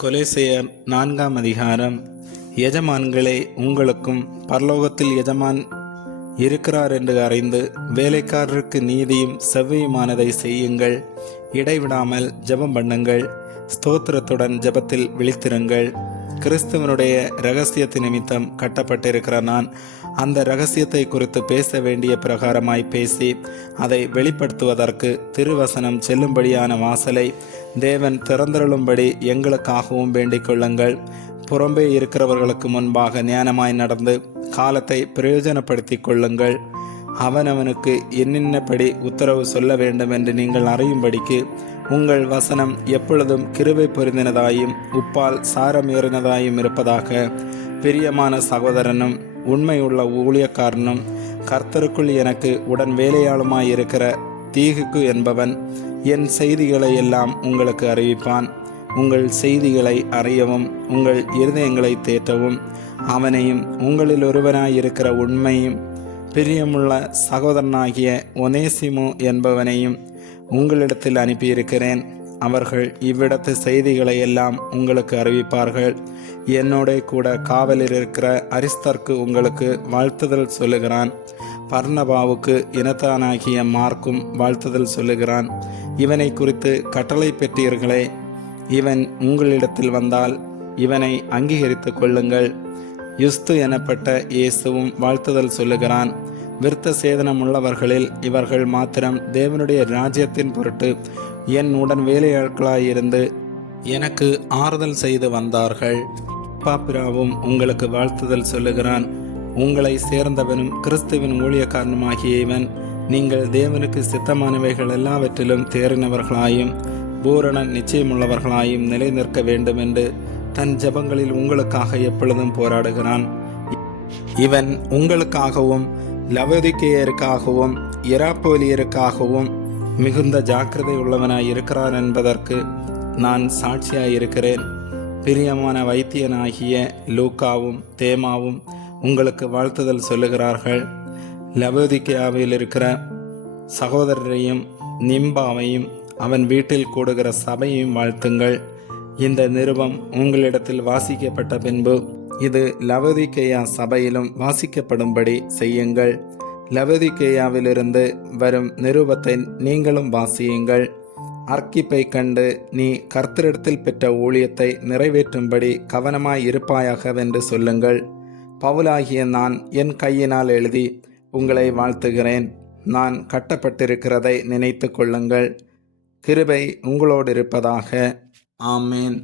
கொலோசியர் 4 அதிகாரம். எஜமான்களே, உங்களுக்கும் பரலோகத்தில் எஜமான் இருக்கிறார் என்று அறிந்து வேலைக்காரருக்கு நீதியும் செவ்வையுமானதை செய்யுங்கள். இடைவிடாமல் ஜெபம் பண்ணுங்கள். ஸ்தோத்திரத்துடன் ஜெபத்தில் விழித்திருங்கள். கிறிஸ்துவனுடைய இரகசியத்து நிமித்தம் கட்டப்பட்டிருக்கிற நான் அந்த இரகசியத்தை குறித்து பேச வேண்டிய பிரகாரமாய் பேசி அதை வெளிப்படுத்துவதற்கு திருவசனம் செல்லும்படியான வாசலை தேவன் திறந்தருளும்படி எங்களுக்காகவும் வேண்டிக் கொள்ளுங்கள். புறம்பே இருக்கிறவர்களுக்கு முன்பாக ஞானமாய் நடந்து காலத்தை பிரயோஜனப்படுத்தி கொள்ளுங்கள். அவனவனுக்கு என்னென்னபடி உத்தரவு சொல்ல வேண்டும் என்று நீங்கள் அறியும்படிக்கு உங்கள் வசனம் எப்பொழுதும் கிருபை பொருந்தினதாயும் உப்பால் சாரமேறினதாயும் இருப்பதாக. பிரியமான சகோதரனும் உண்மையுள்ள ஊழியக்காரனும் கர்த்தருக்குள் எனக்கு உடன் வேலையாளுமாயிருக்கிற தீகுக்கு என்பவன் என் செய்திகளை எல்லாம் உங்களுக்கு அறிவிப்பான். உங்கள் செய்திகளை அறியவும் உங்கள் இருதயங்களை தேற்றவும் அவனையும் உங்களில் ஒருவனாயிருக்கிற உண்மையும் பிரியமுள்ள சகோதரனாகிய ஒனேசிமு என்பவனையும் உங்களிடத்தில் அனுப்பியிருக்கிறேன். அவர்கள் இவ்விடத்து செய்திகளை எல்லாம் உங்களுக்கு அறிவிப்பார்கள். என்னோட கூட காவலில் இருக்கிற அரிஸ்தர்க்கு உங்களுக்கு வாழ்த்துதல் சொல்லுகிறான். பர்னபாவுக்கு இனத்தானாகிய மார்க்கும் வாழ்த்துதல் சொல்லுகிறான். இவனை குறித்து கட்டளை பெற்றீர்களே, இவன் உங்களிடத்தில் வந்தால் இவனை அங்கீகரித்து கொள்ளுங்கள். யுஸ்து எனப்பட்ட இயேசுவும் வாழ்த்துதல் சொல்லுகிறான். விருத்த சேதனம் உள்ளவர்களில் இவர்கள் மாத்திரம் தேவனுடைய ராஜ்யத்தின் பொருட்டு என் உடன் வேலையாட்களாயிருந்து எனக்கு ஆறுதல் செய்து வந்தார்கள். பாப்பிராவும் உங்களுக்கு வாழ்த்துதல் சொல்லுகிறான். உங்களை சேர்ந்தவனும் கிறிஸ்துவின் ஊழியக்காரனுமாகிய இவன் நீங்கள் தேவனுக்கு சித்தமானவைகள் எல்லாவற்றிலும் தேறினவர்களாயும் பூரண நிச்சயமுள்ளவர்களாயும் நிலை நிற்க வேண்டும் என்று தன் ஜெபங்களில் உங்களுக்காக எப்பொழுதும் போராடுகிறான். இவன் உங்களுக்காகவும் லவோதிக்கேயருக்காகவும் இராப்போலியருக்காகவும் மிகுந்த ஜாக்கிரதை உள்ளவனாய் இருக்கிறான் என்பதற்கு நான் சாட்சியாயிருக்கிறேன். பிரியமான வைத்தியனாகிய லூக்காவும் தேமாவும் உங்களுக்கு வாழ்த்துதல் சொல்லுகிறார்கள். லவோதிக்கேயாவில் இருக்கிற சகோதரரையும் நிம்பாவையும் அவன் வீட்டில் கூடுகிற சபையையும் வாழ்த்துங்கள். இந்த நிருபம் உங்களிடத்தில் வாசிக்கப்பட்ட பின்பு இது லவோதிக்கேயா சபையிலும் வாசிக்கப்படும்படி செய்யுங்கள். லவோதிக்கேயாவிலிருந்து வரும் நிருபத்தை நீங்களும் வாசியுங்கள். அர்க்கிப்பை கண்டு நீ கர்த்தரிடத்தில் பெற்ற ஊழியத்தை நிறைவேற்றும்படி கவனமாய் இருப்பாயாக என்று சொல்லுங்கள். பவுலாகிய நான் என் கையினால் எழுதி உங்களை வாழ்த்துகிறேன். நான் கட்டப்பட்டிருக்கிறதை நினைத்து கொள்ளுங்கள். கிருபை உங்களோடு இருப்பதாக. ஆமேன்.